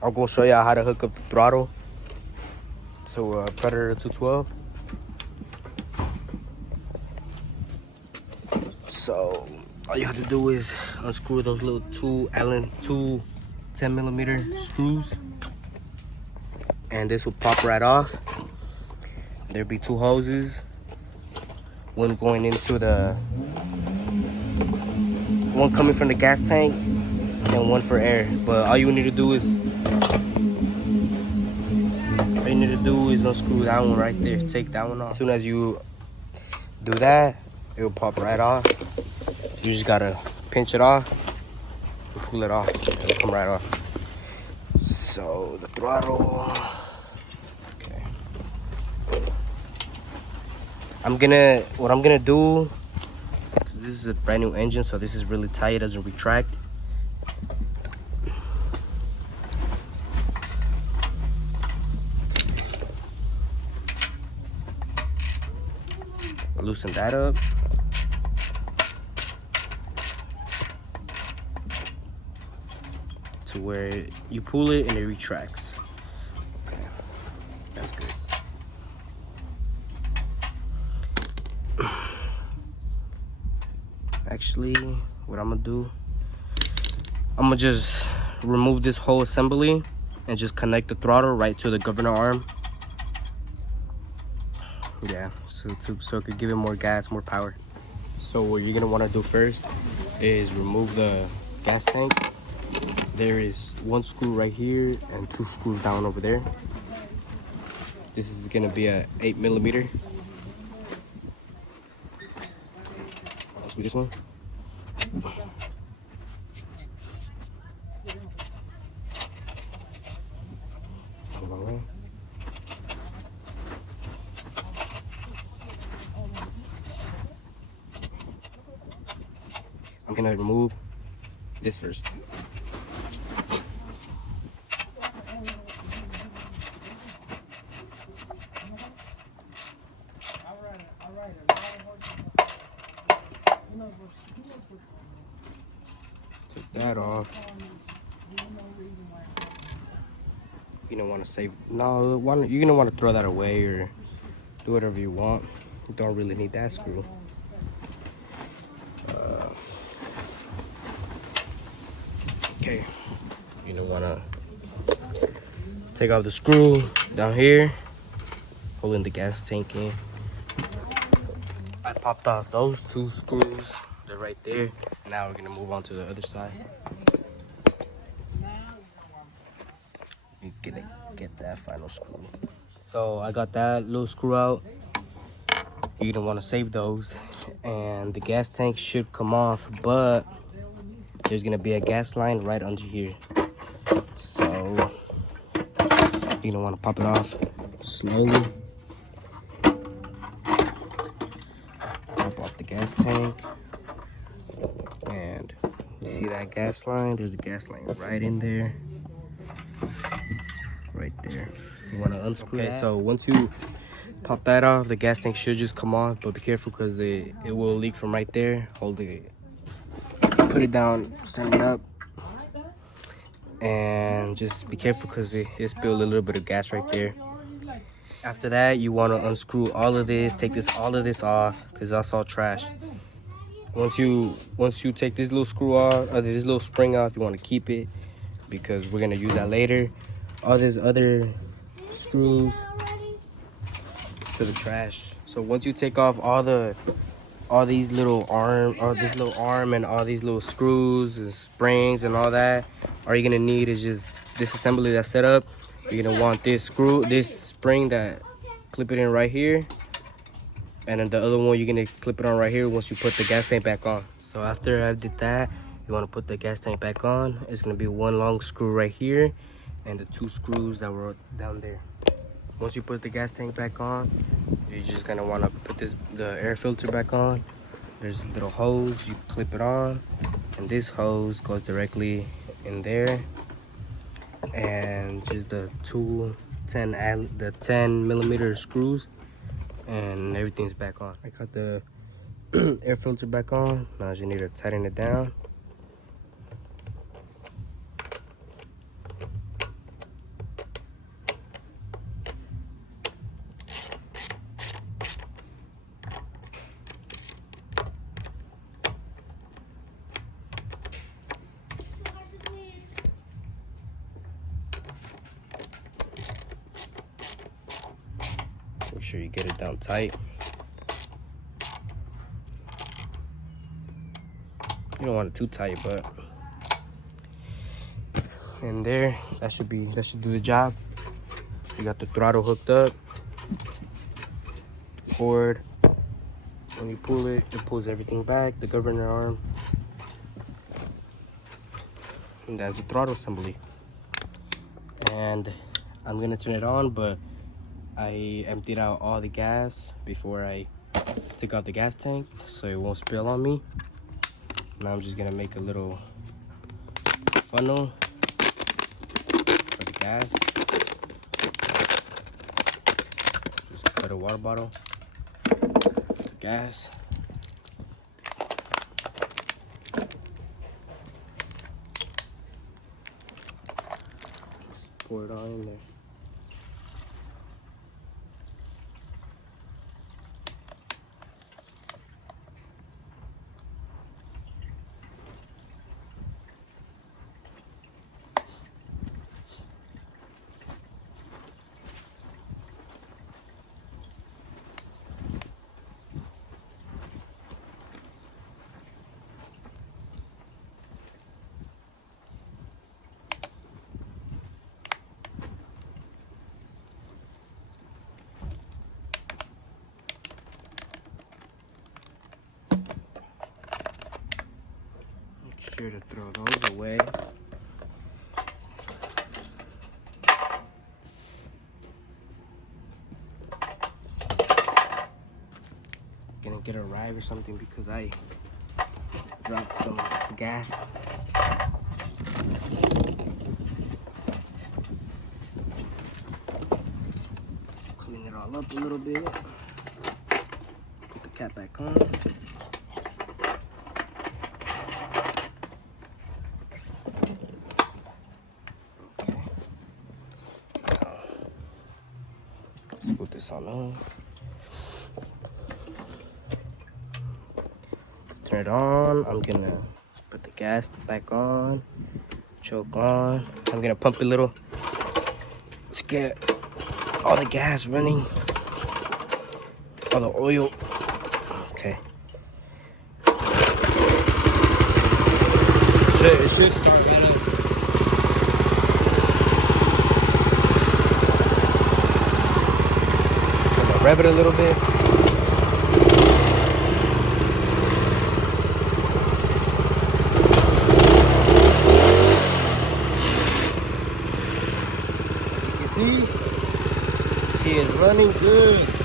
I'm gonna show y'all how to hook up the throttle to a Predator 212. So all you have to do is unscrew those little two 10mm screws, and this will pop right off. There'll be two hoses, one going into one coming from the gas tank and one for air. But all you need to do is unscrew that one right there. Take that one off. As soon as you do that, it will pop right off. You just gotta pinch it off and pull it off, and it'll come right off. So the throttle. Okay. What I'm gonna do. This is a brand new engine, so this is really tight. It doesn't retract. Loosen that up. To where you pull it and it retracts. Okay, that's good. Actually, what I'm gonna do, I'm gonna just remove this whole assembly and just connect the throttle right to the governor arm. Yeah, so it could give it more gas, more power. So what you're gonna want to do first is remove the gas tank. There is one screw right here and two screws down over there. This is gonna be a 8mm. Let's do this one. I'm gonna remove this first. Take that off. You don't want to save. No, you're gonna want to throw that away or do whatever you want. You don't really need that screw. Okay, you don't want to take off the screw down here, holding the gas tank in. I popped off those two screws. They're right there. Now we're gonna move on to the other side. You're gonna get that final screw. So I got that little screw out. You're gonna want to save those, and the gas tank should come off, but there's gonna be a gas line right under here. So you're gonna want to pop it off slowly. Pop off the gas tank, and you see that gas line? There's a gas line right in there, right there. You want to unscrew that. So once you pop that off, the gas tank should just come off, but be careful because it will leak from right there. Hold it, put it down, stand it up, and just be careful because it spilled a little bit of gas right there. After that, you want to unscrew all of this, take all of this off because that's all trash. Once you take this little screw off, this little spring off, you want to keep it because we're gonna use that later. All these other screws to the trash. So once you take off all these little arm, or this little arm, and all these little screws and springs and all that, all you're gonna need is just this assembly that's set up. You're gonna want this spring that clip it in right here, and then the other one you're gonna clip it on right here once you put the gas tank back on. So after I did that, you want to put the gas tank back on. It's gonna be one long screw right here and the two screws that were down there. Once you put the gas tank back on, you're just gonna want to put the air filter back on. There's a little hose, you clip it on, and this hose goes directly in there. And just the 10mm screws, and everything's back on. I got the air filter back on. Now you need to tighten it down. sure you get it down tight. You don't want it too tight, but in there, that should do the job. You got the throttle hooked up. Cord. When you pull it, it pulls everything back. The governor arm. And that's the throttle assembly. And I'm gonna turn it on, but I emptied out all the gas before I took out the gas tank, so it won't spill on me. Now I'm just gonna make a little funnel for the gas. Just put a water bottle, gas. Just pour it all in there. Sure to throw those away. Gonna get a rag or something because I dropped some gas. Clean it all up a little bit. Put the cap back on. Put this on. Turn it on. I'm gonna put the gas back on. Choke on. I'm gonna pump a little to get all the gas running. All the oil. Okay. It should start right up. Rev it a little bit. As you can see, she is running good.